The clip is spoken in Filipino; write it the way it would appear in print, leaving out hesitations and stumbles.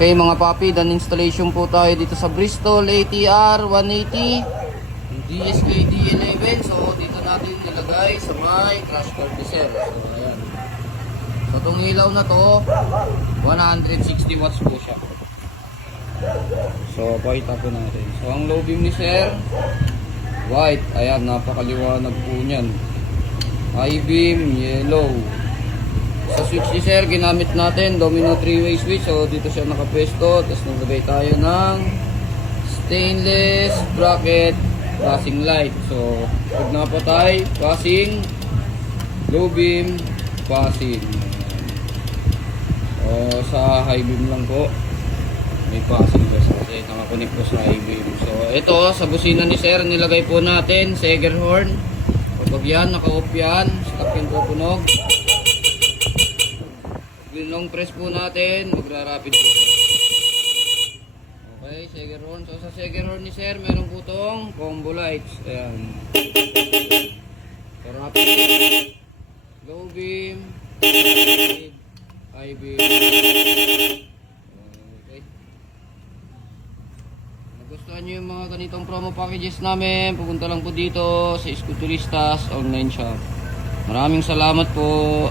Okay mga papi, done installation po tayo dito sa Bristol ATR 180 DSK-D11. So dito natin nilagay sa may crash guard ni sir. So ayan. So itong ilaw na to 160 watts po siya. So pakita po natin. So ang low beam ni sir white, ayan, napakaliwanag po niyan. High beam yellow. Sa switch ni sir, ginamit natin domino 3-way switch. So dito siya nakapwesto. Tapos naglagay tayo ng stainless bracket passing light. So pag napatay, passing, low beam, passing. Sa high beam lang po may passing kasi nakakunik po sa high beam. So ito sa busina ni sir, nilagay po natin Seger horn. Kapag yan, naka-off yan, stop yung pupunog. Long press po natin, magra-rapid po siya. Okay, Seger horn. So sa Seger horn ni sir, meron po itong combo lights. Ayan. So rapid, low beam, rapid, high beam. Okay. Nagustuhan nyo yung mga ganitong promo packages namin, pupunta lang po dito sa Escuturistas online shop. Maraming salamat po.